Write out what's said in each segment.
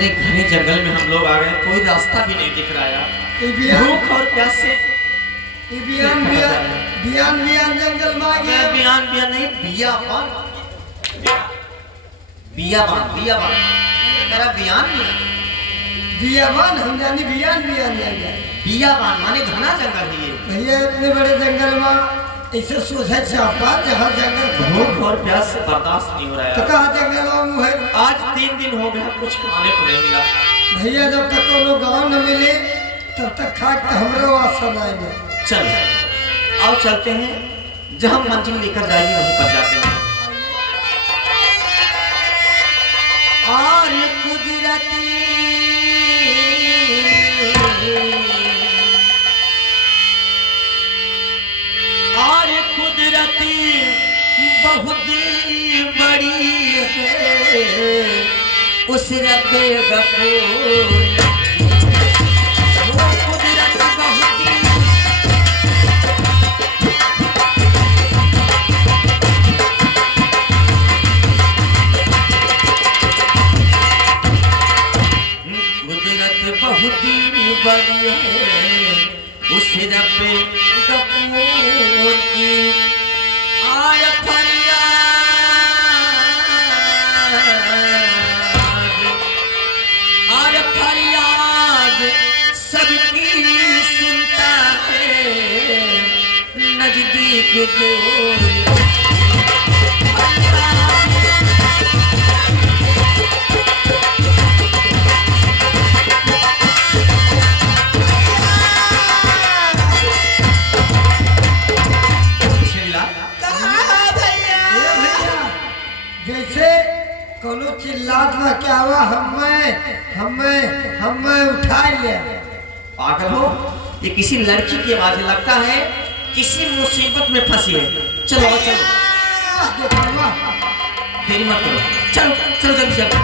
इतने घने जंगल में हम लोग आ गए, कोई रास्ता भी नहीं दिख रहा यार। भूख और प्यास से बियान जंगल में आ गया। बियान नहीं, बियाबान मेरा बियाबान हम जानी बियान जंगल। बियाबान माने घना जंगल है ये। भैया इतने बड़े जंगल में ऐसे सोचा चापा जहाँ जंगल भूख और प्यास से बर्दाश्त नहीं हो रहा है। तो कहाँ जंगल में है? आज 3 दिन हो गया, कुछ खाने को नहीं मिला। भैया जब तक कोनो गाँव न मिले तब तक खा के हमरो आसन आएंगे। चल आओ चलते हैं, जहाँ मंजिल लेकर जाएगी वहीं पर जाते हैं। और कुदरती बहुत बड़ी है उस रब गफूर। बहुत ही बड़ी है उस रब गफूर की। आय फरियाद सबकी सुनता है नजदीक दूर। कोनो चिल्लात में क्या हुआ? हमें उठा लिया। पागल हो, ये किसी लड़की की आवाज लगता है, किसी मुसीबत में फंसी है। चलो देरी मत करो, चलो जल्दी चलो।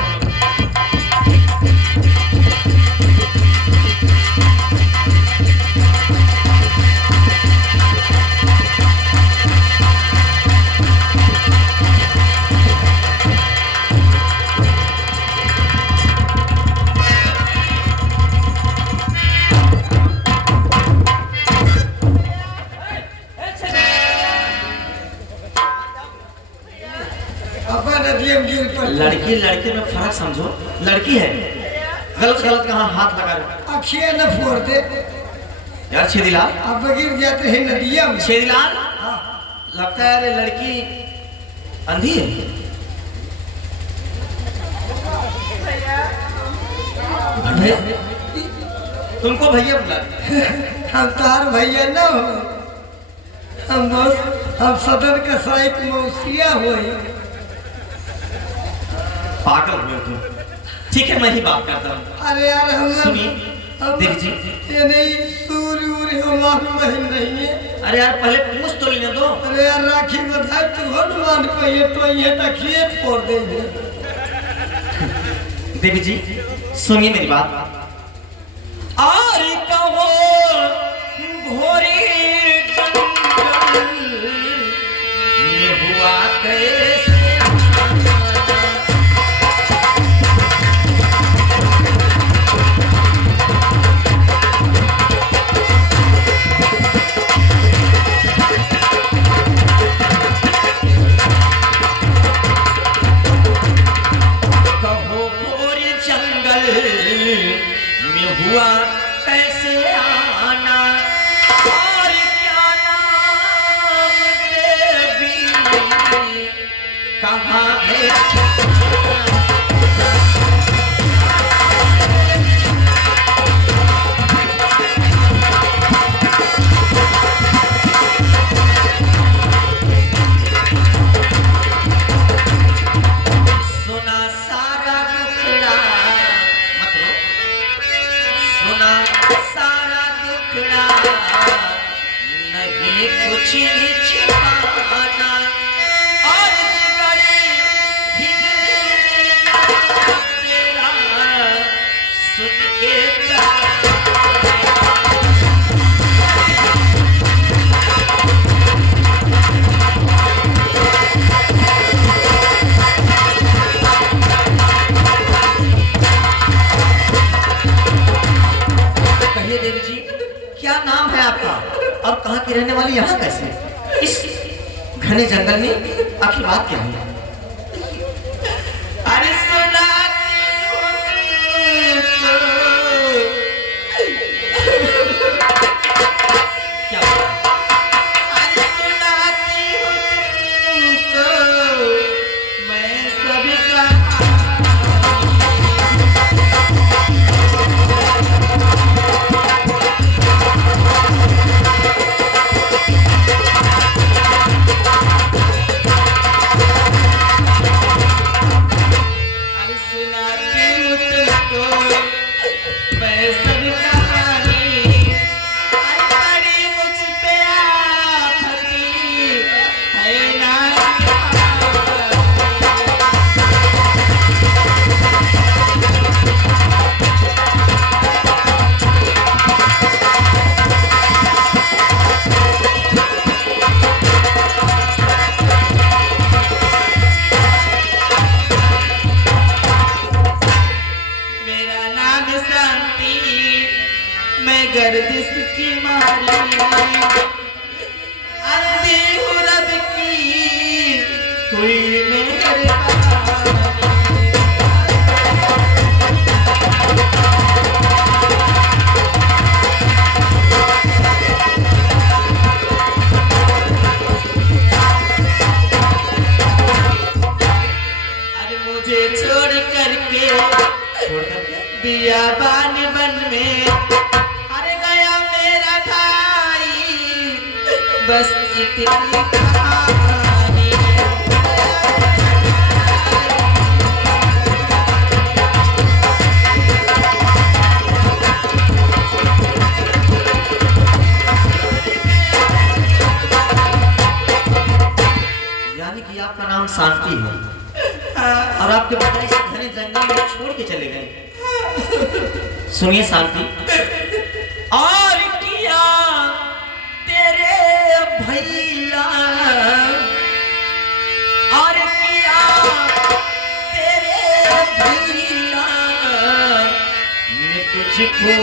लड़की में फर्क समझो, लड़की है, गलत कहाँ हाथ लगा रहे। अखियाँ न फोड़ दे यार छेदीलाल, अब गिर जाते हैं नदिया में। छेदीलाल, लगता है अरे लड़की अंधी है। भैया तुमको भैया बुला हम तार भैया न हो, हम सदर का साइक मौसिया हो। पागल हुए तुम। ठीक है मैं ही बात करता हूँ। अरे यार हम सुनिए देवी जी, ये नहीं सूर्य नहीं है। अरे यार पहले पूछ तो लेने दो। अरे यार राखी बधाई तू हनुमान को ये तो ये तकिए फोड़ देंगे। देवी जी सुनिए मेरी बात। और कहो घोरी जंगल में हुआ कैसे हुआ कैसे आना और क्या नाम देवी कहाँ है। कुछ छिपाना और जिगरी तेरा सुन के बोलिए देवी जी, क्या नाम है आपका और कहाँ की रहने वाली, यहाँ कैसे, इस घने जंगल में आखिर बात क्या है? अरे सुनाती हूँ तुमको। क्या अरे सुनाती हूँ तुमको मैं सबका। गर्दिश की मारी अंधी हूँ रब की हुई मेहरबानी। अरे मुझे छोड़ करके बियाबान बन में बस इतनी कहानी। यानी कि आपका नाम शांति है और आपके पिता इस घने जंगल में छोड़ के चले गए। सुनिए शांति, और किया भैया और किया तेरे भैया मैं तुझको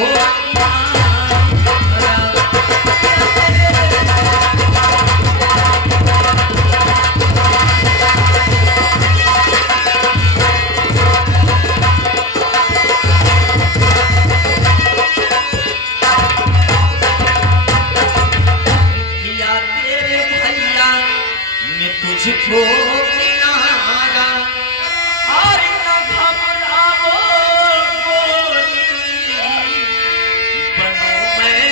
तुझको किनारा और न घबराओ गोरी बनो मैं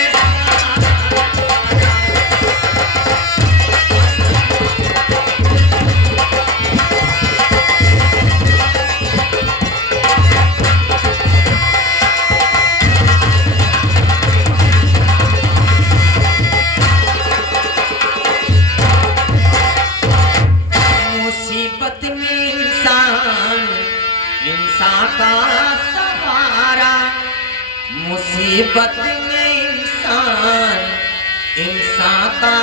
इंसान का सहारा, मुसीबत में इंसान का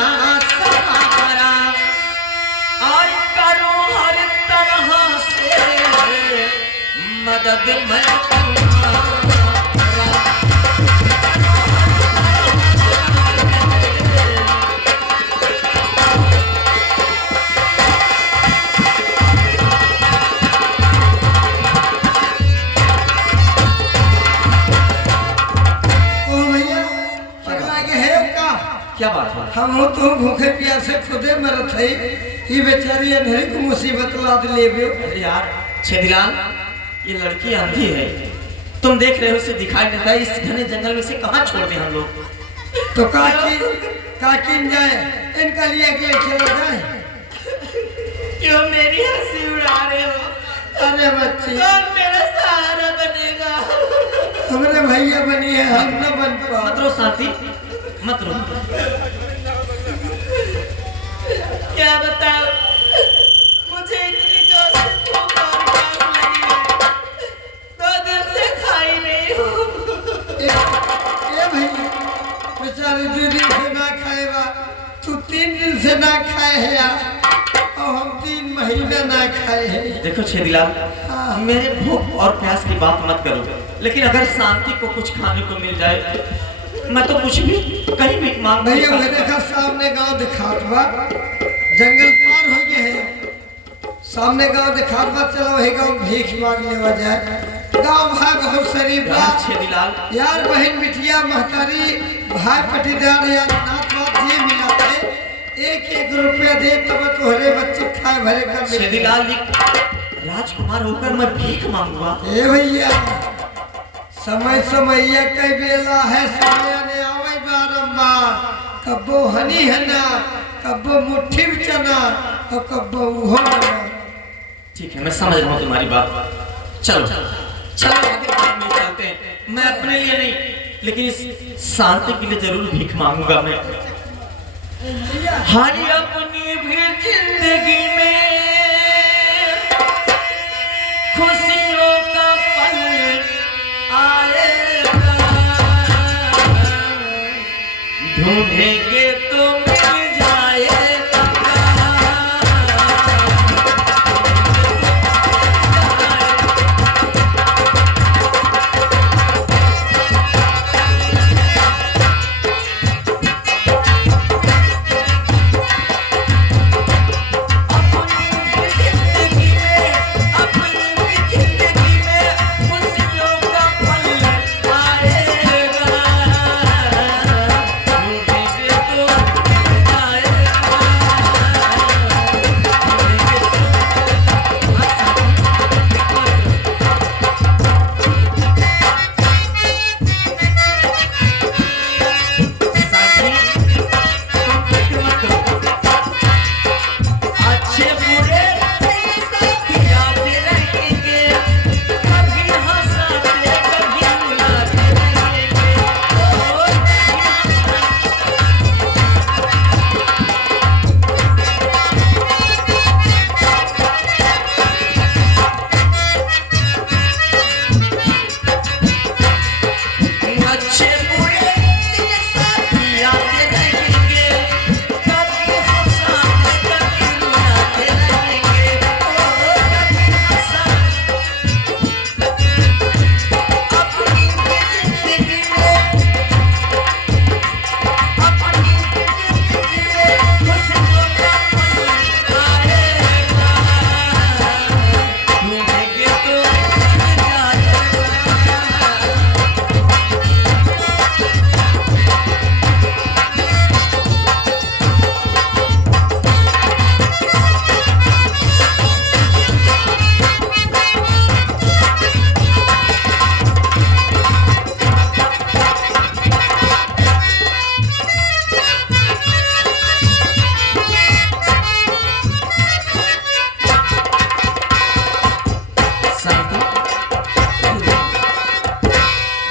सहारा और करो हर तरह से मदद मैं क्या बात है? हम हो तो भूखे प्यासे खुदे मरत है, ये बेचारी अंधेरी को मुसीबत लाद लेबे। अरे यार छेदीलाल, ये लड़की अंधी है, तुम देख रहे हो, इसे दिखाई नहीं देता, इस घने जंगल में से कहाँ छोड़ दें हम लोग? तो काकिन जाए, इनका लिए अकेले चले जाए। क्यों मेरी हंसी उड़ा रहे हो? अरे बच्ची, कौन मेरा सहारा बनेगा? हमारे भैया बनी है, हम न बन पा। मत रो शांति, मत रो। क्या बताओ, मुझे इतनी जोर से भूख और प्यास लगी है, 2 दिन से खाई नहीं हूँ। ए भैया, बेचारे 2 दिन से ना खाएगा, तू 3 दिन से ना खाए है यार, और हम 3 महीना ना खाए हैं। देखो छेदीलाल, मेरे भूख और प्यास की बात मत करो, लेकिन अगर शांति को कुछ खाने को मिल जाए मैं तो कुछ भी कहीं भी मांग भैया मैं देखा सामने गांव दिखात बा, जंगल पार हो गए हैं, सामने गांव दिखात बा, चलो वही गांव भीख मांग लेवा जाए। गांव भाई बहुत शरीफ बा छेदीलाल यार, बहन बिटिया महतारी भाई पटीदार यार, नाथ बात ये मिलाते 1-1 रुपया दे तब तोहरे बच्चे खाए भरे कर ले। छेदीलाल राजकुमार होकर मैं भीख मांगूंगा? ए भैया समय समैया कई बेला है, समय ने आवे बारंबार, कब्बो हनी है ना, कब्बो मुट्ठी में चना और कब्बो उहो ना। ठीक है, मैं समझ रहा हूँ तुम्हारी बात। चलो चलो आगे बात में चलते हैं। मैं अपने लिए नहीं लेकिन इस शांति के लिए जरूर भीख मांगूंगा मैं। हर अपनी भी जिंदगी में खुशियों का पल आएगा, ढूंढेंगे तो मिल जाएगा।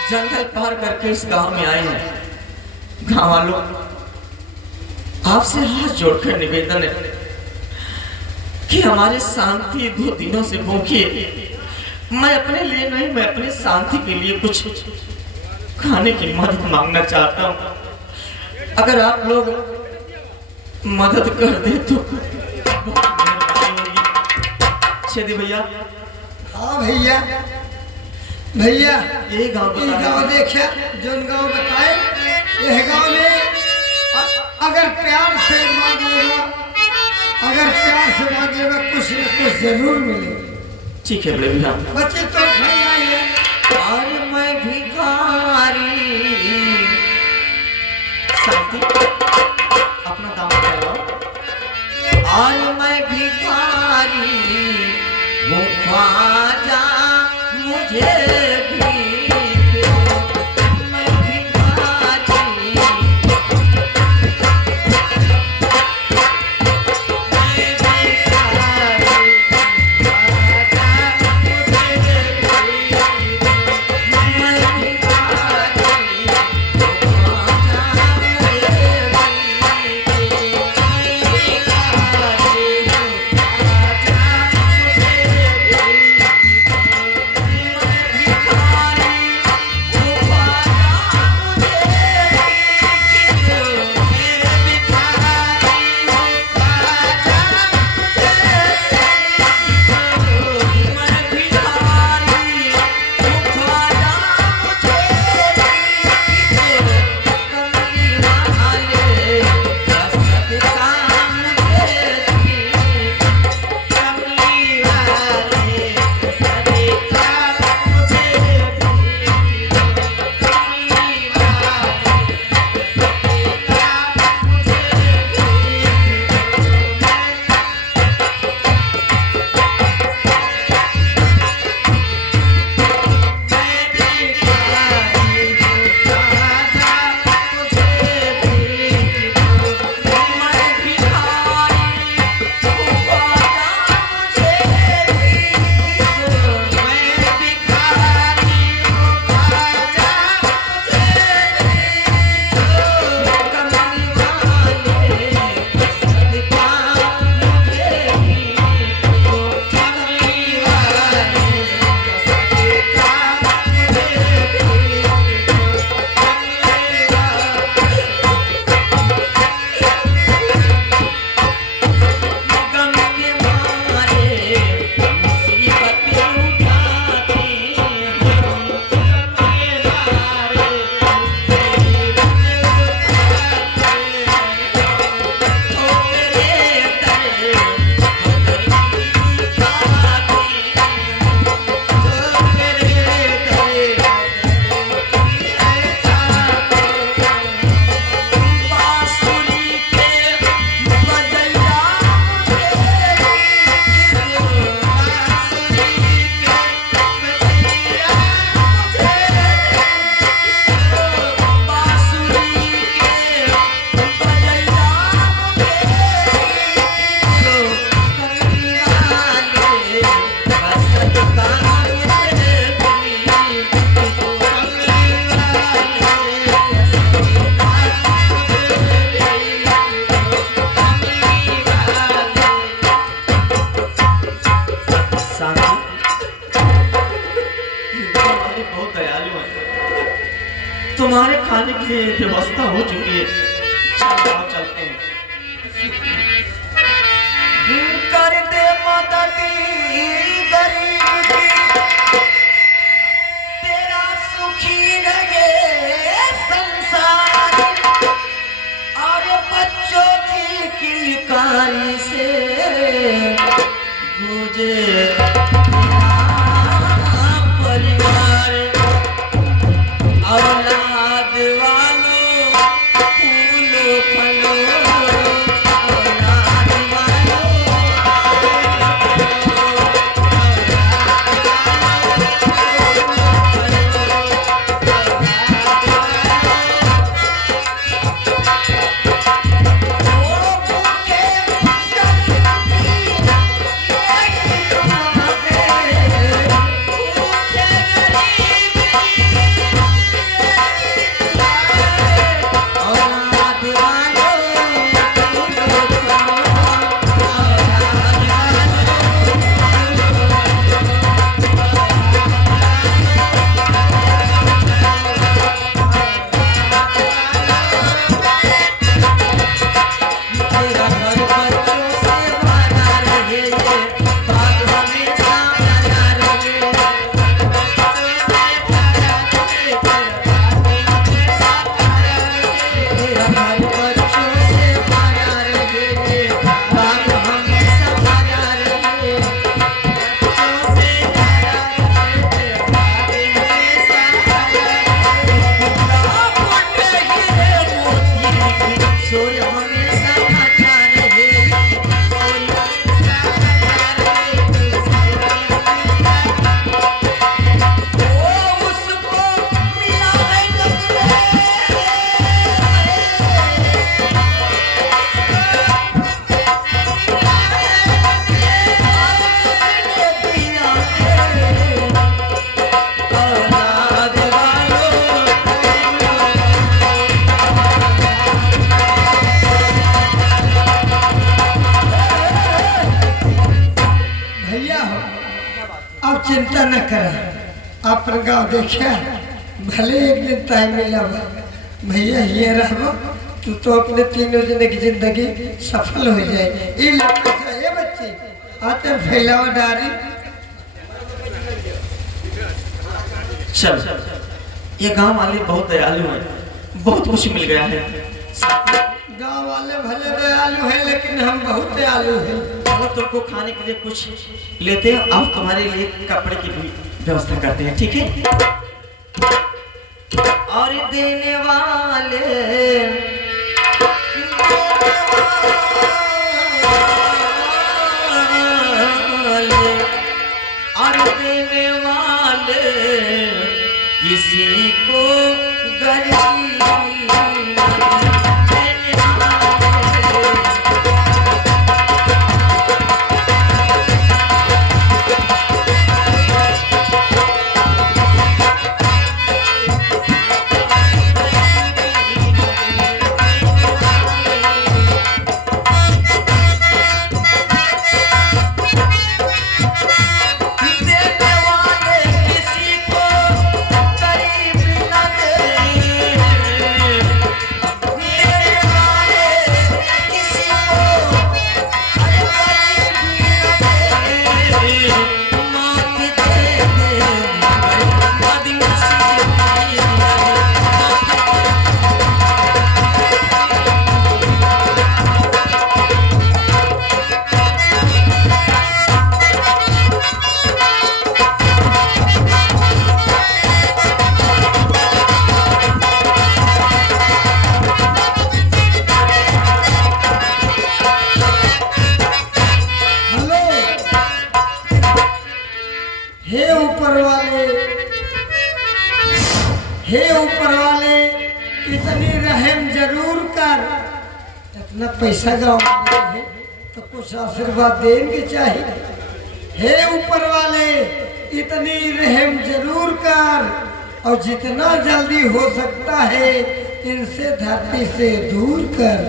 जंगल पार करके इस गांव में आए हैं। गांव वालों, आपसे हाथ जोड़कर निवेदन है कि हमारे शांति 2 दिनों से भूखी है। मैं अपने लिए नहीं, मैं अपनी शांति के लिए कुछ खाने की मदद मांगना चाहता हूँ। अगर आप लोग मदद कर दे तो बहुत मेहरबानी होगी। छेदी भैया। हाँ भैया, भैया यही गांव देखा जो गांव बताए, यह गांव में अगर प्यार से मांग लेगा, अगर प्यार से मांग लेगा कुछ न कुछ जरूर मिलेगा। ठीक है भैया। बच्चे तो खाई है। और मैं भिखारी, शांति अपना दाम लगाओ। और मैं भिखारी भूखा जा मुझे में व्यवस्था हो चुकी है। चलो चलते हैं। कर दे मदद गरीब की, तेरा सुखी रहे संसार, और बच्चों की किलकारी से मुझे परिवार, औलाद वालों फूलों फलों, औलाद वालों चिंता न करा। अपन गाँव देखा भले एक दिन टाइम मिला भैया ये रहो तू तो अपने तीनों जने की जिंदगी सफल हो जाए। ये बच्चे आते फैलावा डारी। चल ये गांव वाले बहुत दयालु हैं, बहुत कुछ मिल गया है। गांव वाले भले दयालु हैं लेकिन हम बहुत दयालु हैं। चलो तुमको खाने के लिए कुछ लेते हैं और तुम्हारे लिए कपड़े की भी व्यवस्था करते हैं, ठीक है? और देने वाले किसी को गरीब इतनी रहम जरूर कर। इतना पैसा गाँव है तो कुछ आशीर्वाद देंगे चाहिए। हे ऊपर वाले इतनी रहम जरूर कर और जितना जल्दी हो सकता है इनसे धरती से दूर कर।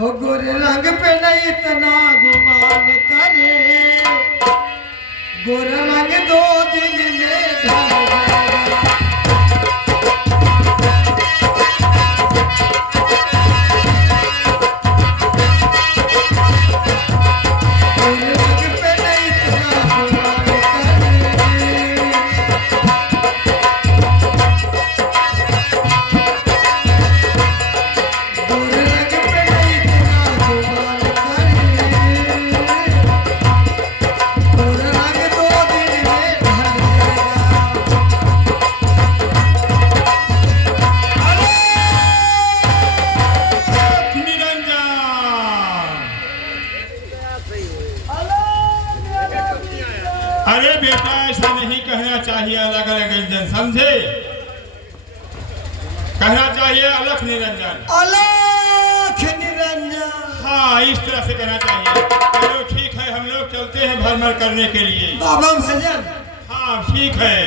हो गोरे रंग पे नहीं इतना गुमान करे, गोरा रंग 2 दिन में ढल जाएगा। निरंजन, समझे? कहना चाहिए अलख निरंजन। अलख निरंजन। हाँ, इस तरह से कहना चाहिए। चलो ठीक है, हम लोग चलते हैं भ्रमण करने के लिए। बाबा भजन। हाँ ठीक है।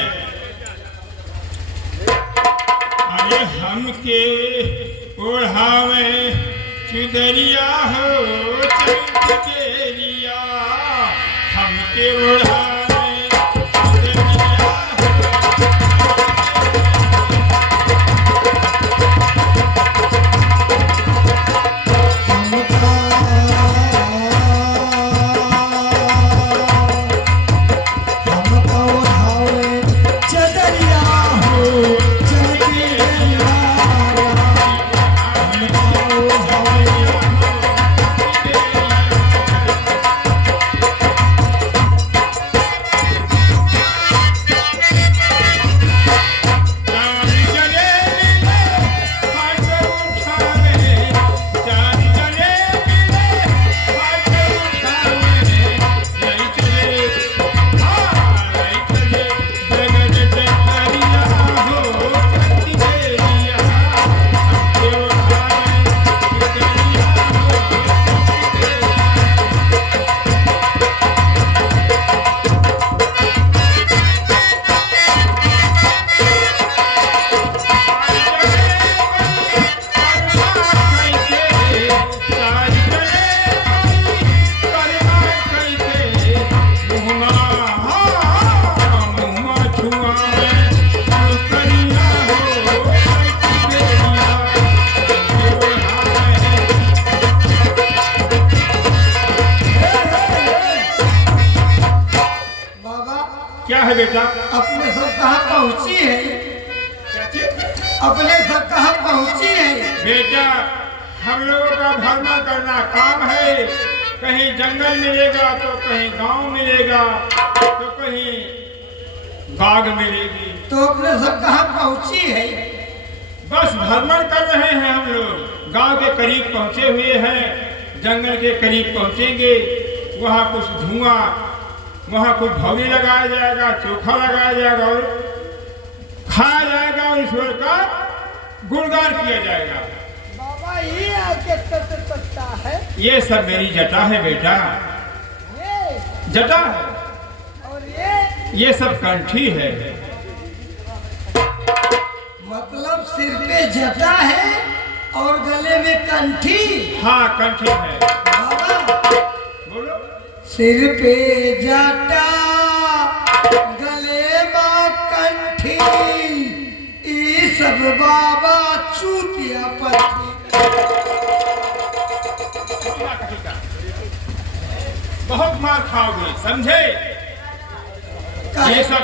अरे हम के ओढ़ावे चुदरिया हो चंदेरिया, हम के ओढ़ावे चुदरिया हो। क्या है बेटा? अपने सब कहाँ पहुँची है? अपने सब कहाँ पहुँची है? बेटा हम लोगों का भ्रमण करना काम है। कहीं जंगल मिलेगा तो कहीं गांव मिलेगा तो कहीं बाग मिलेगी। तो अपने सब कहाँ पहुँची है? बस भ्रमण कर रहे हैं हम लोग। गांव के करीब पहुंचे हुए हैं, जंगल के करीब पहुंचेंगे। वहाँ कुछ धुआं, वहाँ कुछ भौरी लगाया जाएगा, चोखा लगाया जाएगा और खाया जाएगा और ईश्वर का गुणगान किया जाएगा। बाबा ये आके सकता है? ये सब मेरी जटा है बेटा, ये जटा है। और ये सब कंठी है। मतलब सिर पे जटा है और गले में कंठी? हाँ कंठी है। बाबा बोलो। सिर पे जटा गले में कंठी, ये सब बाबा चूतिया पत्ती। बहुत मार खाओगे, समझे? ये सब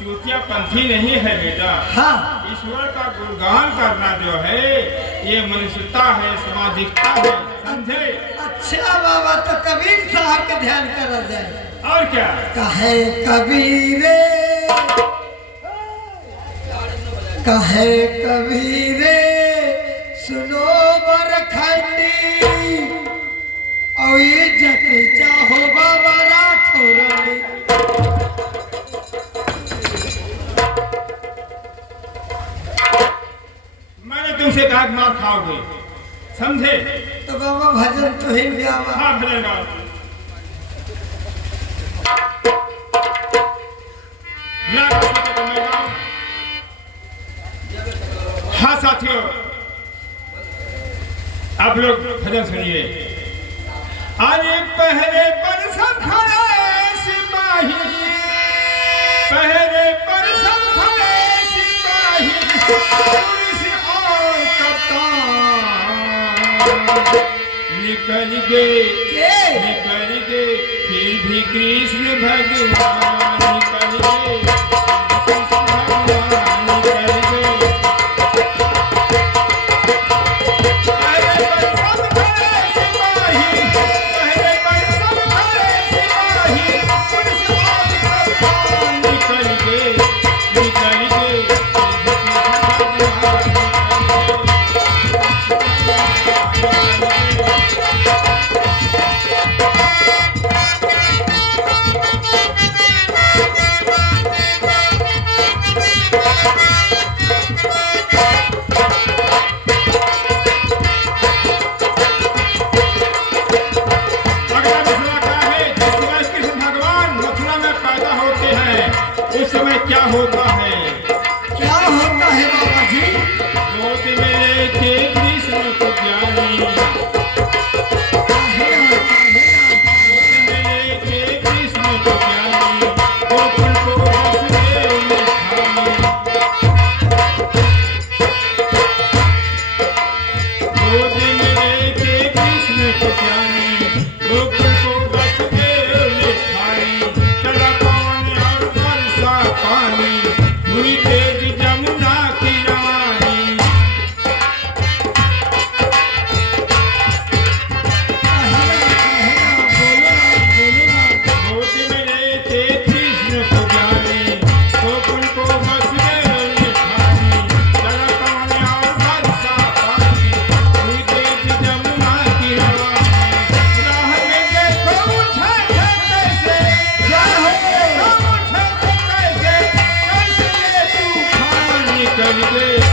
चूतिया पंथी नहीं है बेटा। हाँ। ईश्वर का गुणगान करना जो है ये मनुष्यता है, सामाजिकता है, समझे? अच्छा बाबा, तो कबीर साहब का ध्यान करा जाए। और क्या? कहे कबीरे, कहे कबीरे सुनो बरखंडी, और ये जते चाहो बाबा राखो रानी। मैंने तुमसे कहा कि मार खाओगे, समझे? तो बाबा भजन तो ही भी आवा। हाँ भजन गाओ। ना गाओ तो मैं गाऊं। हाँ साथियों, आप लोग भजन सुनिए। अरे पहरे पर सब खड़े सिपाही, पहरे पर सब खड़े सिपाही, पुलिस और कप्तान निकल गए, निकल गए, फिर भी कृष्ण भगवान निकल गए, कृष्ण भगवान निकल गए। पहरे पर सब खड़े सिपाही, पहरे पर सब खड़े सिपाही, पुलिस और कप्तान निकल गए, निकल गए, फिर भी कृष्ण भगवान निकल गए।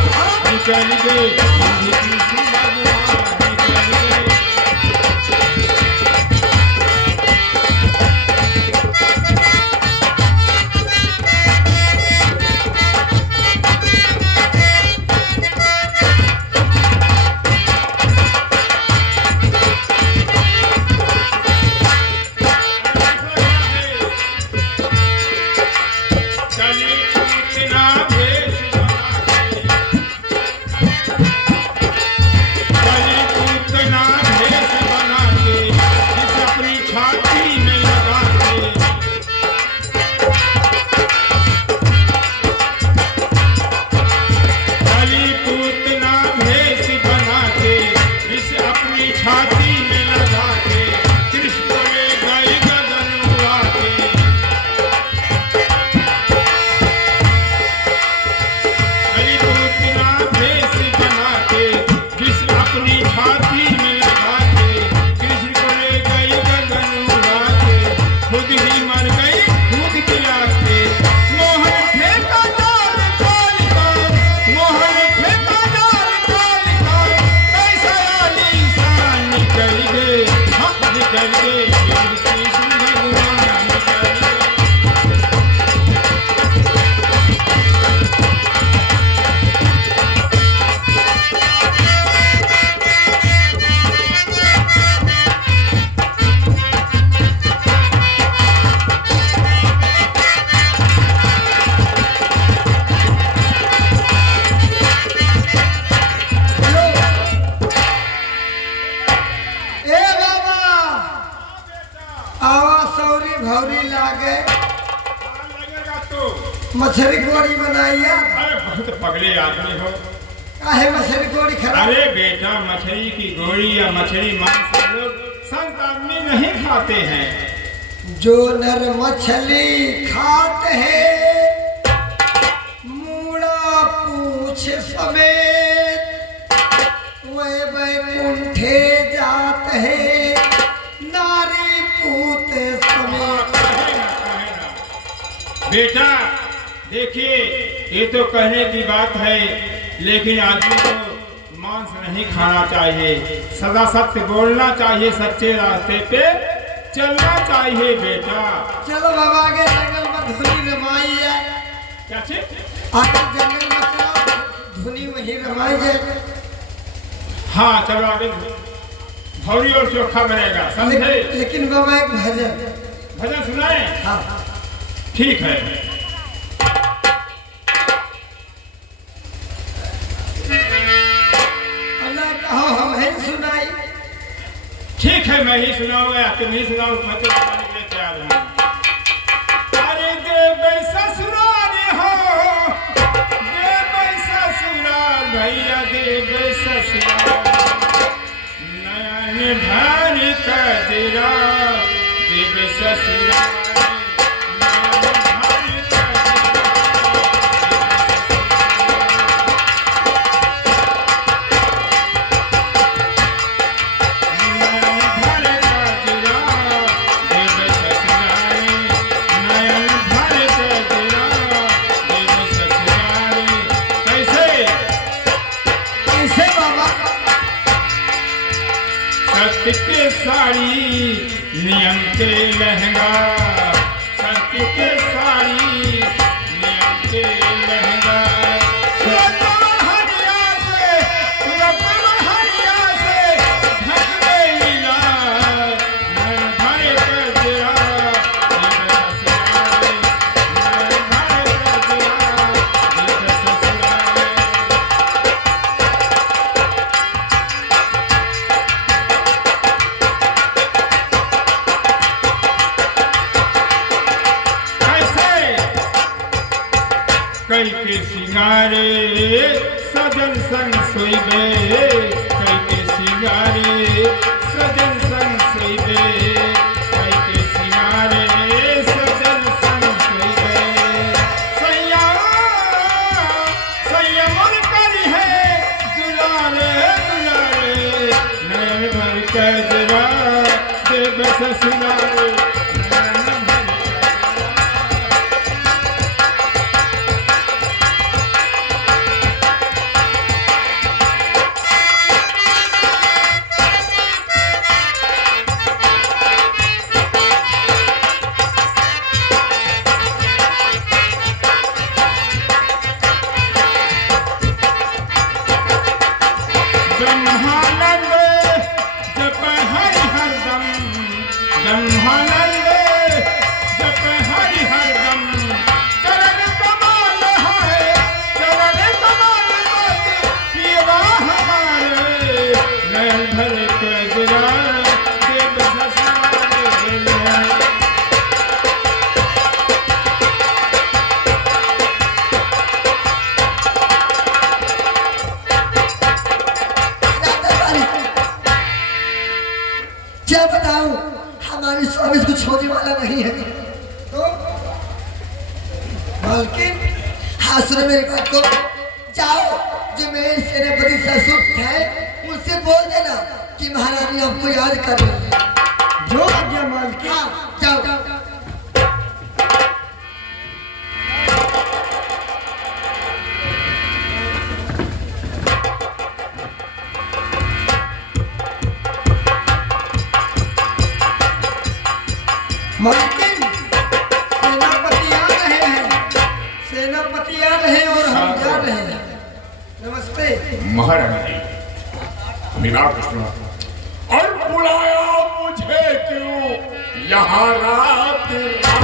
निकल गए बुद्धि कृष्ण भगवान निकल गए। मछली गोड़ी बनाइया। अरे बहुत पगले आदमी हो। काहे मछली गोड़ी खराब? अरे बेटा मछली की गोड़ी या मछली मांस लोग संत आदमी नहीं खाते हैं। जो नर मछली खाते हैं मूड़ा पूछ समेत वे बैकुंठे जाते हैं नारी पूत समेत। बेटा देखिए ये तो कहने की बात है, लेकिन आदमी को मांस नहीं खाना चाहिए, सदा सत्य बोलना चाहिए, सच्चे रास्ते पे चलना चाहिए बेटा। चलो बाबा आगे जंगल में धुनी रमाई जाए। क्या चीज? आगे जंगल में चलो धुनी वही रमाई जाए। हाँ चलो आगे भौरी और चोखा बनेगा, समझे? लेकिन बाबा एक भजन भजन सुनाए? हाँ ठीक है। हम ही सुनाई। ठीक है मैं ही सुनाऊंगा या तुम ही सुनाओ, मैं तो बताने के लिए तैयार हूँ। अरे देव ससुराल हो, देव ससुराल भैया देव ससुराल, नयन भर कजरा देव ससुराल। सत्य के साड़ी नियम के लहंगा, सत्य के साड़ी नियम के लहंगा, कई के सिंगारे सजन संग सोइबे, कई के सिंगारे सजन संग सोइबे, कई के सिंगारे सजन संग सोइबे। सैया सैया मन करी है दुलारे दुलारे, नयन भर कजरा देव ससुरारे। ब्रह्मानंद जप हरि हरदम, ब्रह्मानंद जप हरि हरदम। चरण कमल है, चरण कमल सेवा हमारे, नयन भर कजरा देव ससारे नयन। क्या बताऊं, हमारी स्वामी को छोड़ने वाला नहीं है। तो मालकिन, हाँ सुनो मेरी बात को। जाओ, जो मेरे सेनापति ससुर है उनसे बोल देना कि महारानी हमको याद कर रही है। जो आज्ञा मालकिन। हाँ, जाओ। मालकिन, सेनापति आ रहे हैं, सेनापति आ रहे हैं और हम जा रहे हैं। नमस्ते महारानी जी, मेरा प्रश्न और बुलाया मुझे क्यों यहाँ रात रात?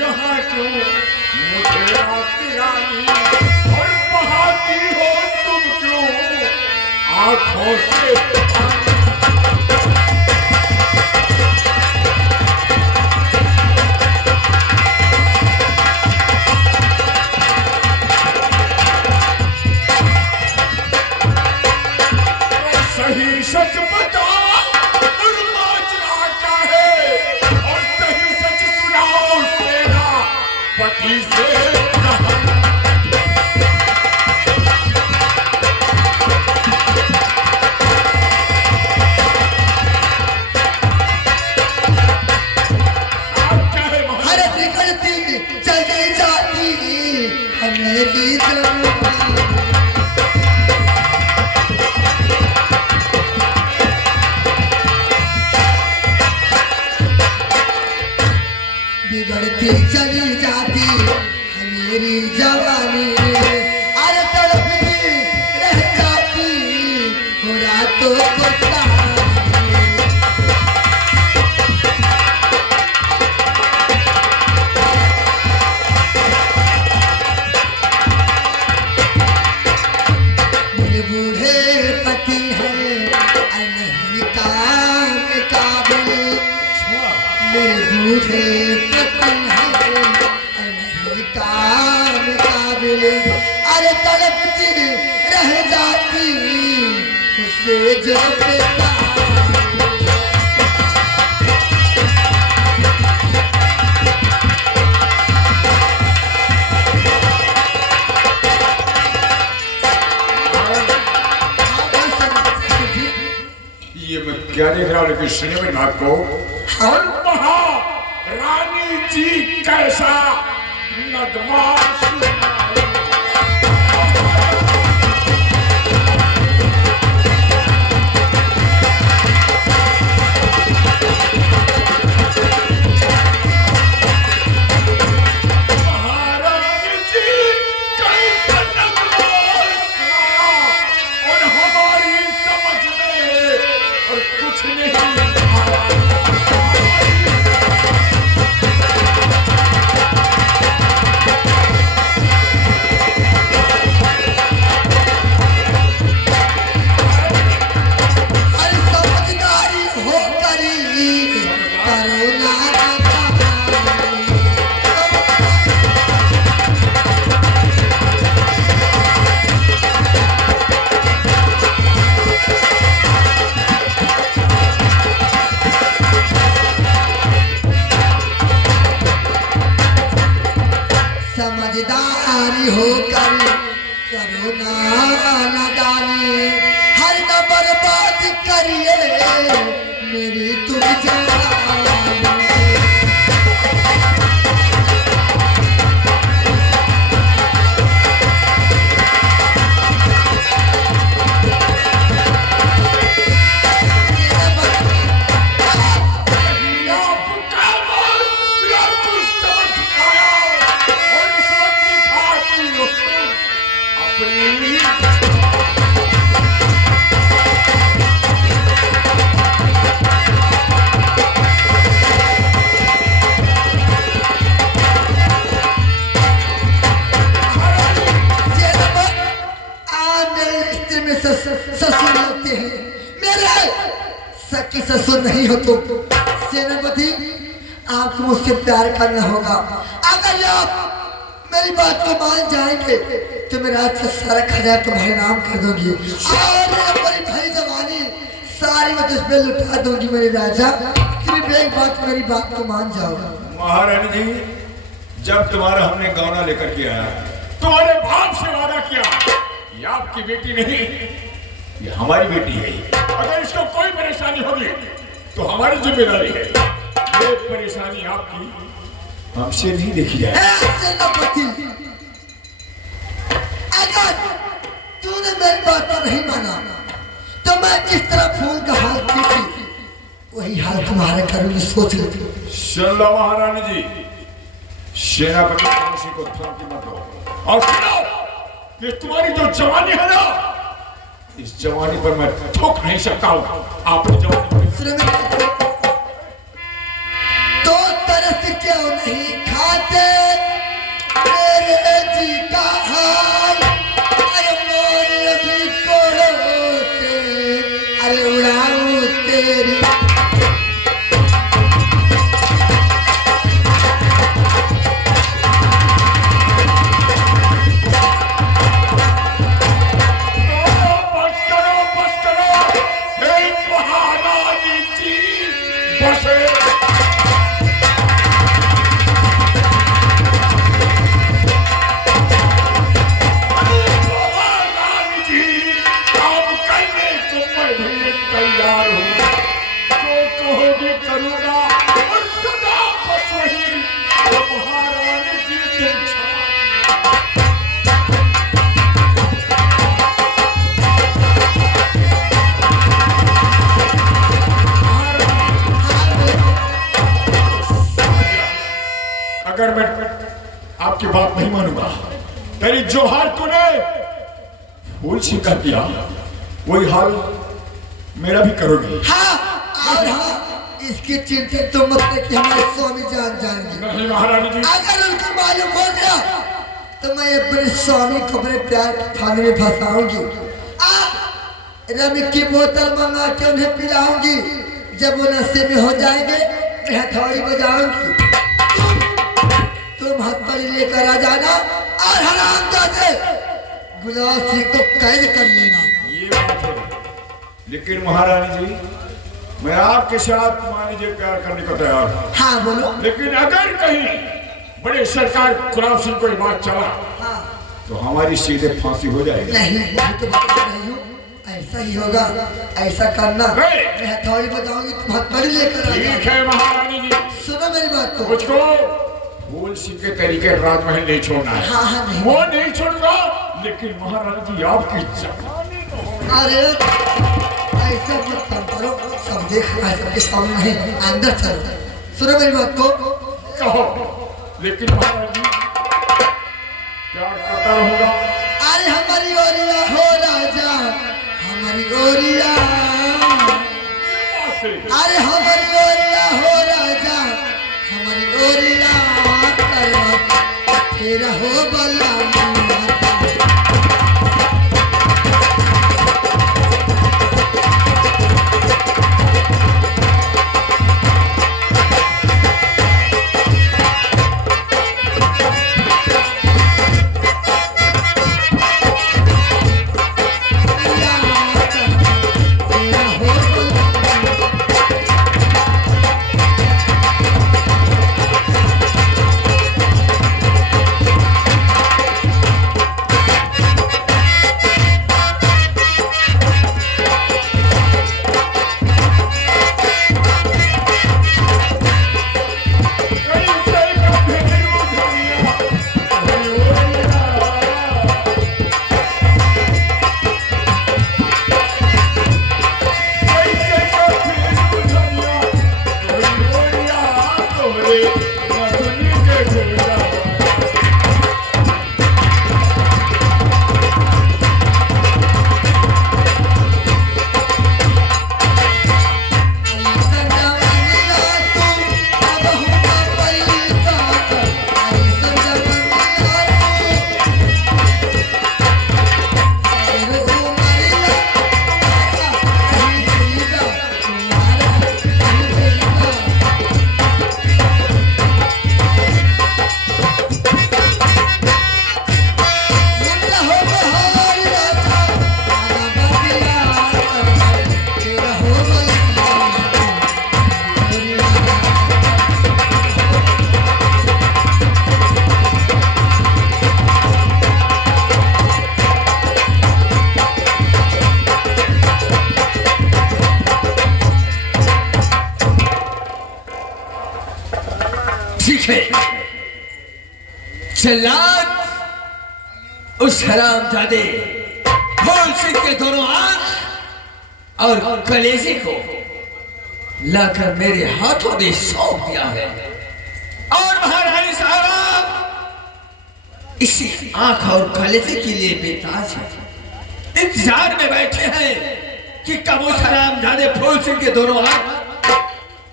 यहाँ क्यों मुझे रात रानी, और बहाती हो तुम क्यों आंखों से पानी? सही सच बताओ और माजरा क्या है, और सही सच सुनाओ सेना पति से कहा। आप चाहे हर बिगड़ती चली जाती मेरी जवानी। बिगड़ती चली जाती है मेरी जवानी, अरे तड़पती रह जाती हो रातों को सहारी। मेरे बूढ़े पति हैं नहीं काम काबिल, मेरे बूढ़े पति हैं नहीं काम काबिल, अरे तड़पती रह जाती उसे जो बेटा। ये मैं क्या देख रहा हूँ, लेकिन सुनिए मेरी बात को। और कहा रानी जी कैसा नगमा सुनाए। महारानी जी कैसा नगमा सुनाया, और हमारी समझ में और कुछ नहीं आया। अरे समझदारी हो करी करुणा समझदारी हो करी करुणा नादानी, हर न बर्बाद करिए मेरी तुम जवानी। की ससुर नहीं हो तुम। सेनापति आपको मुझसे प्यार करना होगा। अगर आप मेरी बात को मान जाएंगे तो मैं रात का सारा खजाना तुम्हारे नाम कर दूंगी और बड़ी भारी जवानी सारी मैं तुझ पे लुटा दूंगी मेरे राजा। सिर्फ एक बात, मेरी बात को मान जाओगा। महारानी जी, जब तुम्हारा हमने गाना लेकर के आया, तुम्हारे बाप से वादा किया, ये आपकी बेटी नहीं, ये हमारी बेटी है। अगर इसको कोई परेशानी होगी तो हमारी जिम्मेदारी है। ये परेशानी आपकी हमसे नहीं देखी जाए। सेनापति, अगर तूने मेरी बात को नहीं माना तो मैं जिस तरह फूल का हाल की थी वही हाल तुम्हारे करूंगी, सोच ले। सुन लो महारानी जी, सेनापति किसी को धमकी मत दो। और सुनो, ये तुम्हारी जो जवानी है ना, इस जवानी पर मैं ठोक नहीं सकता हूँ। आपने जवानी तो तरस क्यों नहीं खाते मेरे जी का हाल, अरे मोर अभी कोड़ों से अरे उड़ाऊं तेरी। अगर मैं आपकी बात नहीं मानूंगा, तेरी जो हाल तूने फूल से कर दिया वही हाल मेरा भी करोगी। हाँ, और हाँ, इसकी चिंता तो मत ले कि हमारे स्वामी जान जाएंगे। नहीं महारानी जी, अगर उनको मालूम हो गया तो मैं अपने स्वामी को अपने प्यार के थाने में फंसाऊंगी। रमी की बोतल मंगा के उन्हें पिलाऊंगी। जब वो नशे में हो जाएंगे मैं हथौड़ी बजाऊंगी, तुम हथौड़ी लेकर आ जाना और हरामजादे गुलाब सिंह को कैद कर लेना। ये बात है, लेकिन महारानी जी, मैं आपके साथ मान लीजिए प्यार करने को तैयार हूँ। हाँ बोलो। लेकिन अगर कहीं बड़े सरकार गुलाब सिंह को ये बात चला हाँ। तो हमारी सीधे फांसी हो जाएगी। नहीं, मैं तो बता रही हूँ ऐसा ही होगा। ऐसा करना, मैं हथौड़ी बताऊंगी, तुम हथौड़ी लेकर आ ठीक है महारानी जी, सुनो मेरी बात को। मुझको फूल सिंह के तरीके राजमहल नहीं छोड़ना है। हाँ हाँ नहीं। वो नहीं छोड़ूंगा, लेकिन महारानी जी आपकी जवानी तो। अरे ऐसा मत करो, सब देख रहा है, सबके सामने नहीं, अंदर चलो। सुनो मेरी बात को। कहो, लेकिन महाराज जी प्यार करता रहूंगा। अरे हमारी ओरिया हो राजा, हमारी ओरिया, अरे हमारी ओरिया हो राजा, हमारी ओरिया करवा फिर हो बला। ठीक है, जल्लाद उस हरामजादे फूल सिंह के दोनों आंख और कलेजे को लाकर मेरे हाथों में सौंप दिया है। और महारानी साहब इसी आंख और कलेजे के लिए बेताज है, इंतजार में बैठे हैं कि कब उस हरामजादे फूल सिंह के दोनों आंख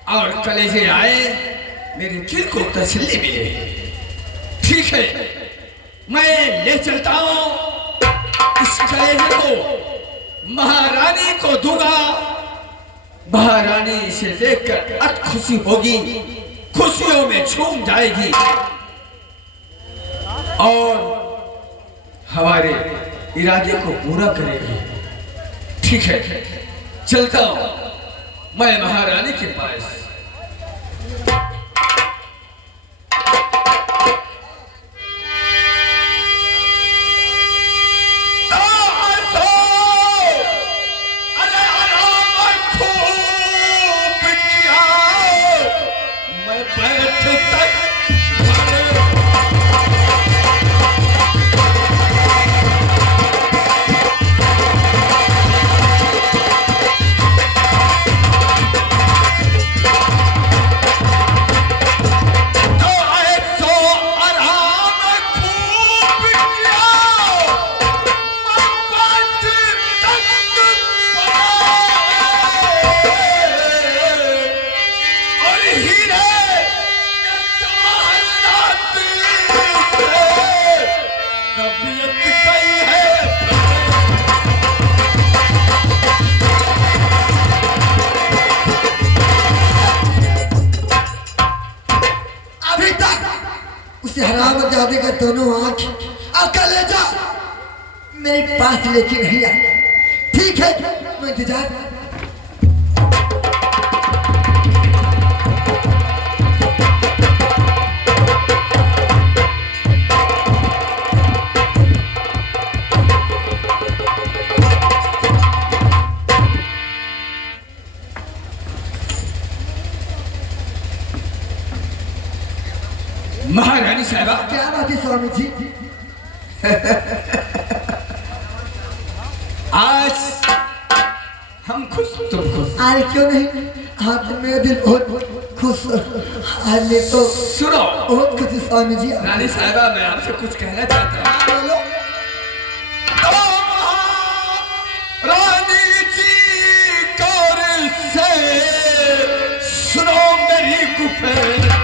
और कलेजे आए, मेरे दिल को तसल्ली मिले। ठीक है, मैं ले चलता हूं इस कलेजे को, महारानी को दूंगा। महारानी इसे देखकर अत खुशी होगी, खुशियों में झूम जाएगी और हमारे इरादे को पूरा करेगी। ठीक है, चलता हूं मैं महारानी के पास। हरामजादे का दोनों आंख और कलेजा मेरे पास लेके नहीं आया। ठीक है, मैं इंतजार। महारानी साहबा, क्या बात है स्वामी जी? आज हम खुश, तुम खुश। आज क्यों नहीं? आज मेरा दिल बहुत खुश। आज मैं तो सुनो बहुत खुश हूँ स्वामी जी। रानी साहबा, मैं आपसे कुछ कहना चाहता हूँ। बोलो। रानी जी गौर से सुनो मेरी गुफ्तगू।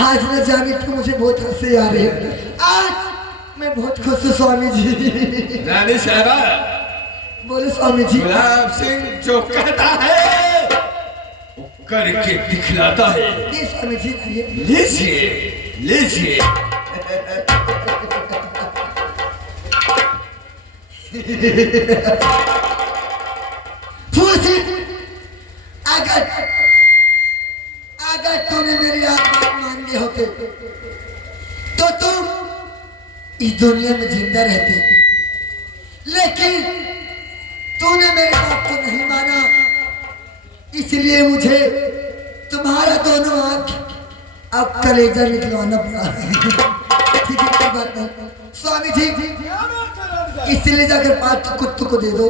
आज न जाने क्यों मुझे बहुत हंसी आ रही है। आज मैं बहुत खुश हूँ स्वामी जी। रानी साहबा, बोले स्वामी जी। गुलाब सिंह जो कहता है वो करके दिखलाता है। ये स्वामी जी, लीजिए लीजिए। फूसी, अगर अगर तूने मेरी बात मान ली होते तो तुम इस दुनिया में जिंदा रहते, लेकिन तूने मेरी बात को नहीं माना, इसलिए मुझे तुम्हारा दोनों आंख अब कलेजा निकलवाना पड़ा। ठीक है, कोई बात नहीं स्वामी जी, इसलिए जाकर 5 कुत्तों को दे दो।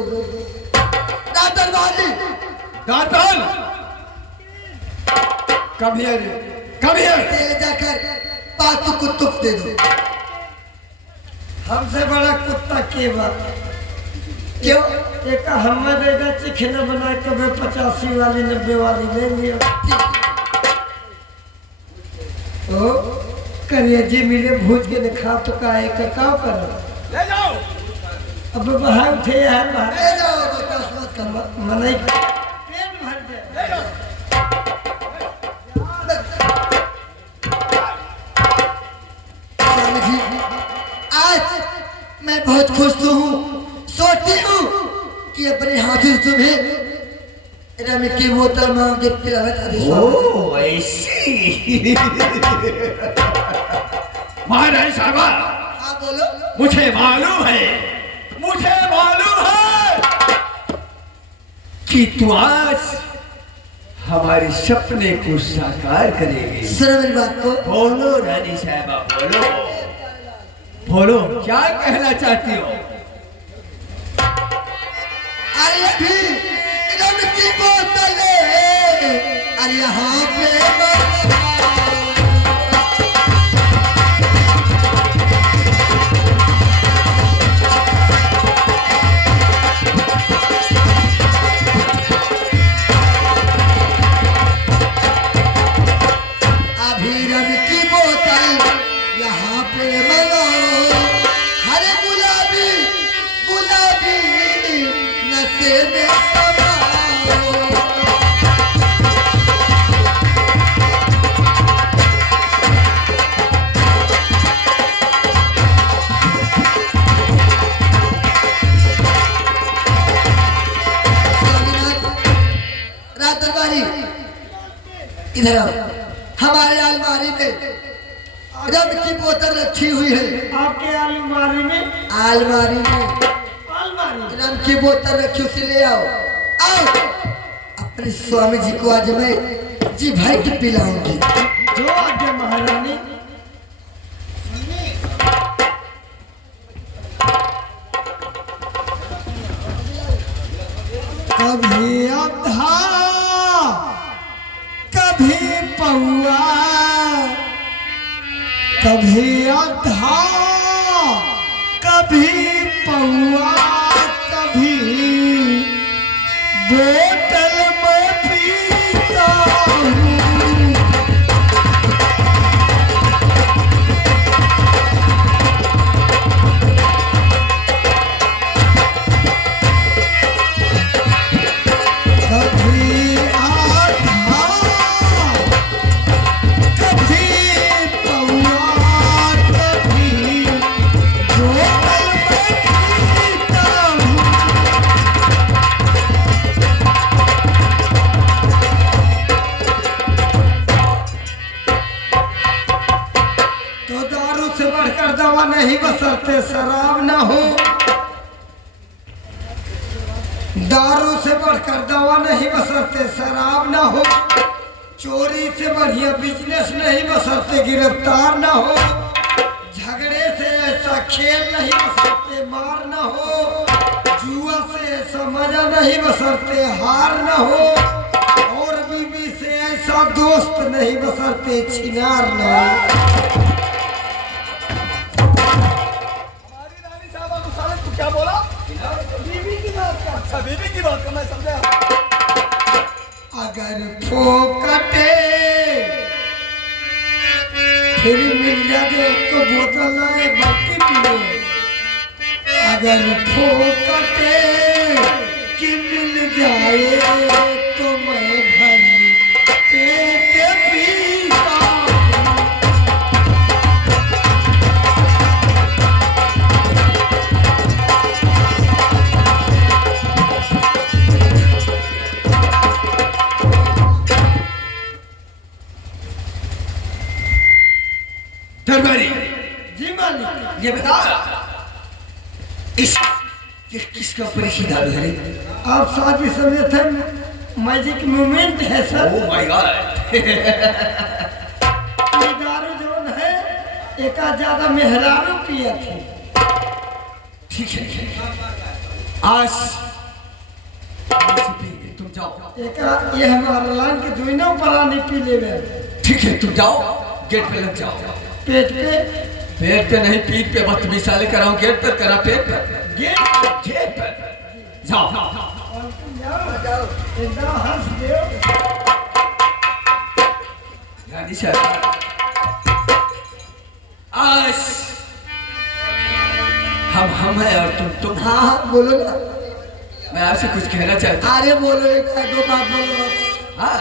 दातन बाजी, दातन कम हियर, कम हियर। इसलिए जाकर 5 कुत्तों को दे दो। हमसे बड़ा कुत्ता के बात क्यों? एक हमारे चिकन बना के 85 वाली 90 वाली ले लियो। तो करिए जी मिले भूज के खा तो का एक का कर ले जाओ। अब बाहर उठे यार बाहर ले जाओ, बकवास मत करो। मलाई पेट भर जाए। ले जाओ। स्वामी जी, आज मैं बहुत खुश तो हूँ, सोचती हूँ कि अपने हाथों से तुम्हें रम की बोतल मांग के पिलाना चाहती हूँ। ओ ऐसी महाराज साहबा, हाँ बोलो। मुझे मालूम है, मुझे मालूम है कि तू आज हमारे सपने को साकार करेगी। सुनो मेरी बात को। बोलो रानी साहबा, बोलो बोलो, क्या कहना चाहती हो? अरे अभी रम की बोतल है, अरे यहाँ पे इधर आओ। हमारे अलमारी में रम की बोतल रखी हुई है। आपके अलमारी में? अलमारी में अलमारी रम की बोतल रखी, उसे ले आओ। आओ, अपने स्वामी जी को आज मैं जी भर के पिलाऊंगी। जो आगे महारानी। कभी अधा कभी पौआ, कभी अधा कभी पौआ, कभी बोतल में पीता हूँ। कभी आधा कभी पौआ, कभी बोतल में पीता हूँ। तो दारू से बढ़कर दवा नहीं बसरते शराब ना हो, दारू से बढ़कर दवा नहीं बसरते शराब ना हो, चोरी से बढ़िया बिजनेस नहीं बसरते गिरफ्तार ना हो, झगड़े से ऐसा खेल नहीं बसरते मार ना हो, जुआ से ऐसा मजा नहीं बसरते हार ना हो, और बीवी से ऐसा दोस्त नहीं बसरते छिनार ना हो। क्या बोला? बीवी की बात का। अच्छा, बीवी की बात का मैं समझा। अगर फोकटे फिर मिल जाए तो बोतल लाए बाकी पिए, अगर फोकटे कि मिल जाए तो मैं भरी पेट पीता हूँ। जी मालिक। ये बता इस ये किसका परीक्षित दारू है रे? आप शादी समय थे मैजिक मूवमेंट है सर। Oh my God. ये दारू जो है एक ज्यादा मेहरारू पिया थी। ठीक है आज तुम जाओ। एक ये हमारा लाइन के दुइनों परानी पी लेवे। ठीक है तुम जाओ गेट पे लग जाओ। पेट पे पेट पे नहीं पीठ पे बदतमीजी साले कराऊं गेट पर करा पेट पर गेट पर जाओ। जाओ एकदम हंस दो। रानी साहब आज हम है और तुम। हाँ हाँ बोलो ना। मैं आपसे कुछ कहना चाहता हूँ। अरे बोलो एक दो बात बोलो। हाँ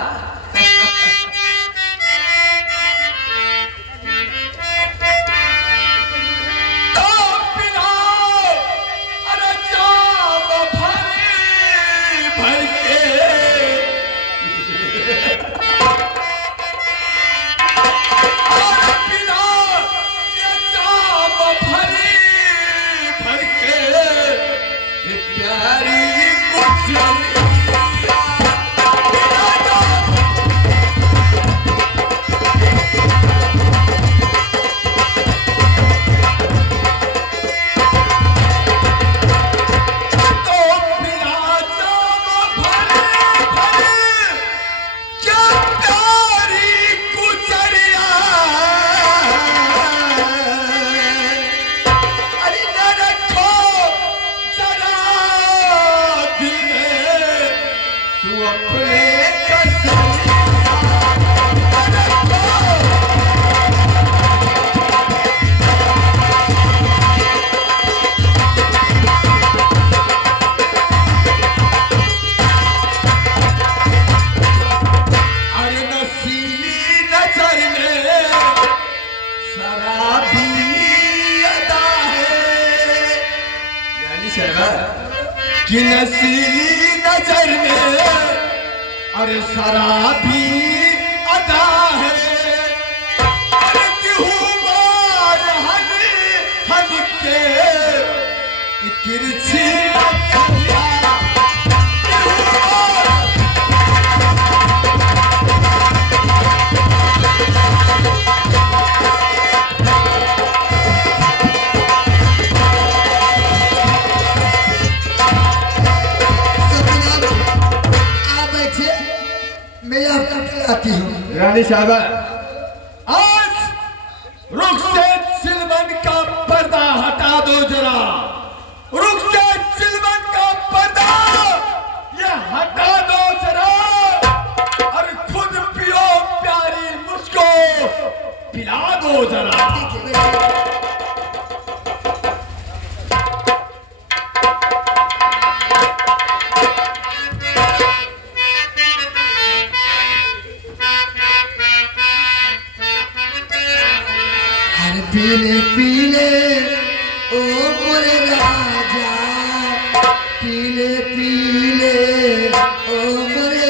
कि नसीली नजर में अरे शराबी अदा है। अरे क्यों मार हन हन के तिरछी नजरिया। मैं आपको खिलाती हूँ। रानी साहबा आज रुख से सिलवन का पर्दा हटा दो जरा। रुख से सिलवन का पर्दा ये हटा दो जरा और खुद पियो प्यारी मुझको पिला दो जरा। पीले पीले ओ मोरे राजा, पीले पीले ओ मोरे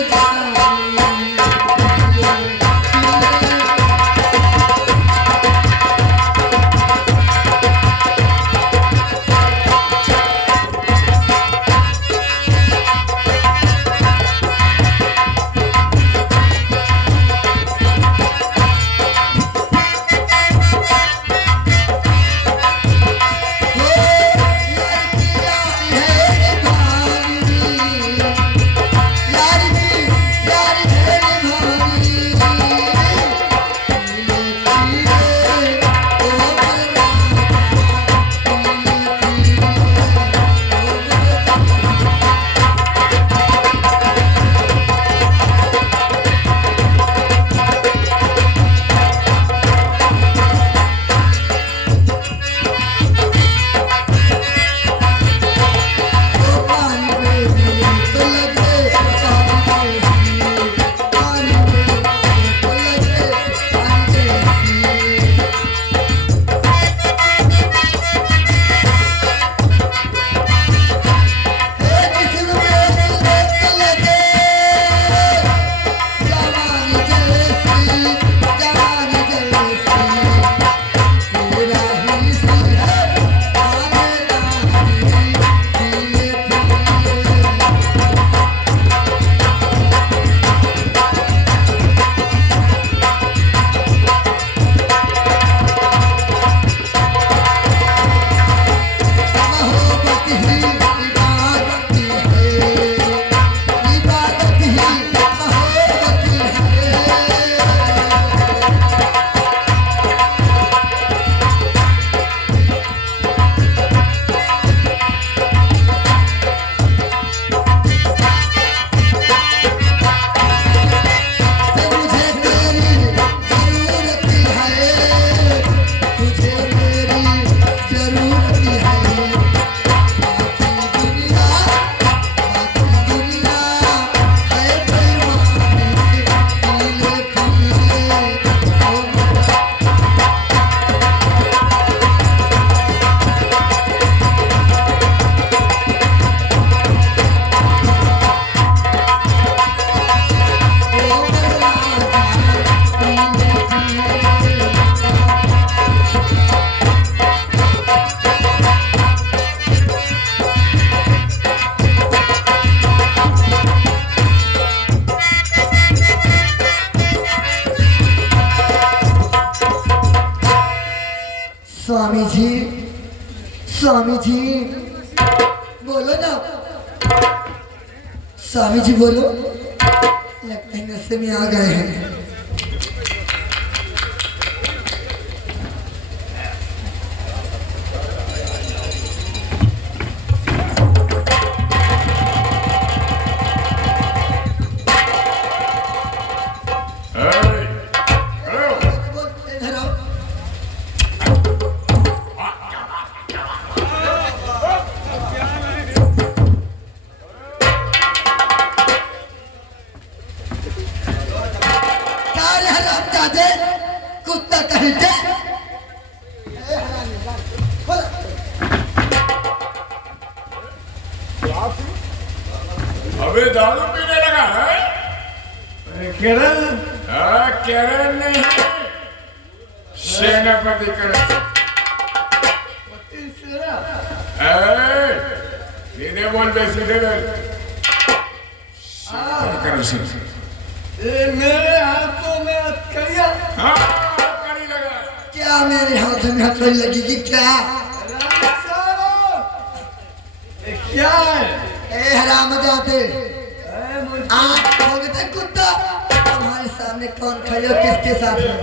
स्वामी जी, स्वामी जी बोलो ना, स्वामी जी बोलो। लगता है नशे में आ गए हैं। कुत्ता कहीं के अबे दारू पीने लगा है? केरल केरल नहीं, सेनापति करण। सीधे बोल बे, सीधे बोल। करण सिंह। मेरे हाथों में हथकड़ियाँ। हाँ, हथकड़ी लगा। क्या मेरे हाथ में हथकड़ी लगेगी क्या? क्या है? ए हरामजादे, आप भोगते कुत्ता, हमारे सामने कौन खड़े हो, किसके साथ में?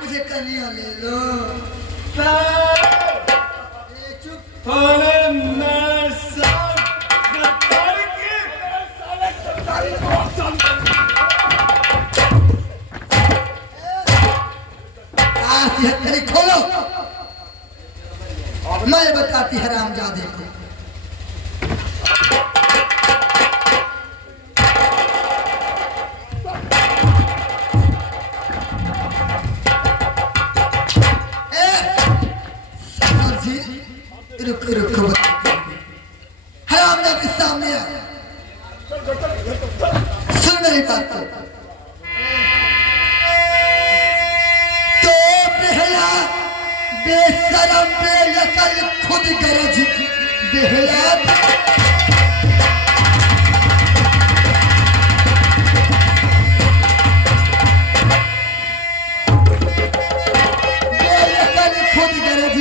मुझे कन्या ले लो। हथकड़ी खोलो, मैं बताती हरामजादे को। रुको रुको, हरामजादे सामने आ, सुन मेरी बात को। तो बेहया बेशरम बेअकल खुद गरज बेहया बेअकल खुद गरज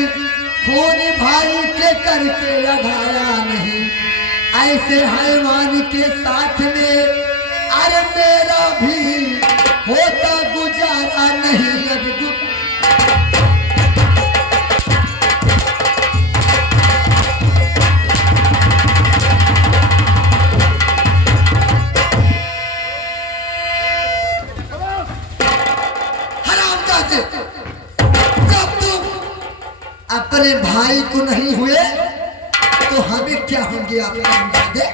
खून भाई के करके अघाया नहीं, ऐसे हैवान के साथ में अरे मेरा भी होता गुजारा नहीं। अब हरामजादे, जब तुम अपने भाई को नहीं हुए तो हमें क्या होंगे? आप हरामजादे,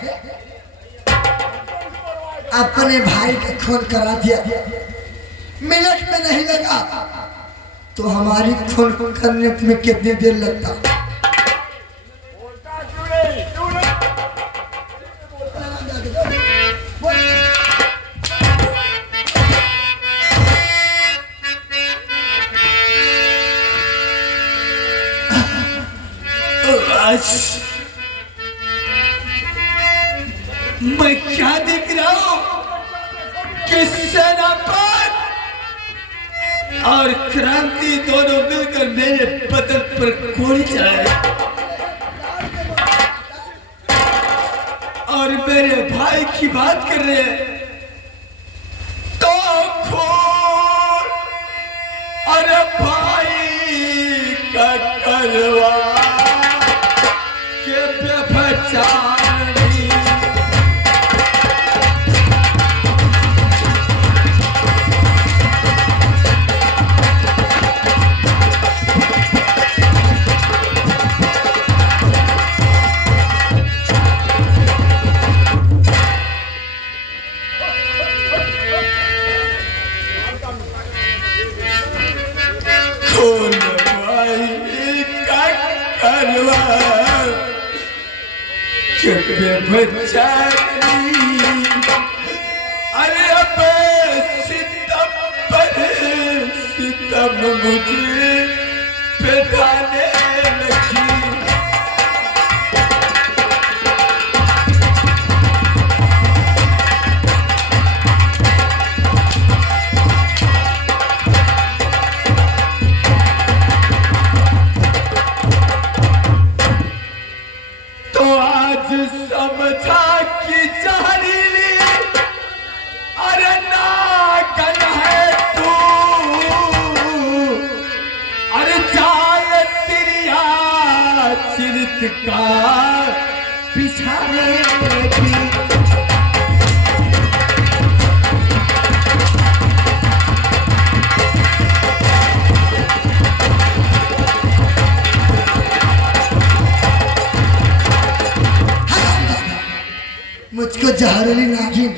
अपने भाई का खून करा दिया, मिनट में नहीं लगा तो हमारी खून करने में कितनी देर लगता? मैं क्या देख रहा हूं कि सेनापति और क्रांति दोनों मिलकर मेरे बदन पर गोली चला रहे और मेरे भाई की बात कर रहे हैं। तो खून अरे भाई का करवा के व्यभिचार अरे अब सितम पर कि तब मुझे पिटाने लगी। तो आज समझा कि जहरीली अरे नागन है तू, अरे जाल तिरिया चिरित का पिछाने की। मुझको जहरीली नागिन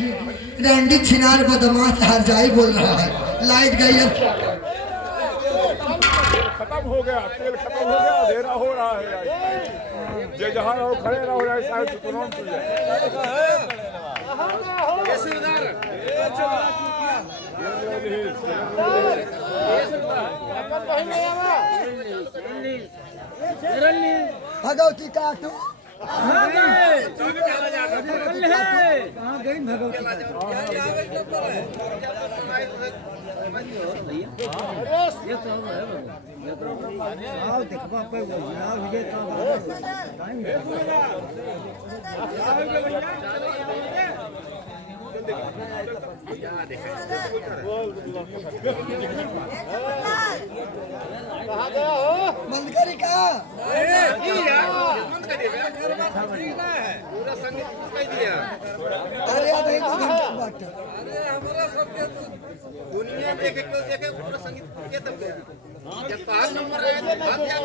रैंडी छिनार बदमाश हरजाई बोल रहा है। लाइट गई अब खत्म हो गया, तेल खत्म हो गया, अंधेरा हो रहा है। जे जहाँ रहो खड़े रहो, यार शायद तुरंत खुल जाए। भगवती काटू बंद करी का पूरा संगीत कह दिया। अरे अभी 2 घंटा बाट अरे हमारा सब दुनिया में एक पूरा संगीत के तब गया। जब 5 नंबर आया तो बात क्या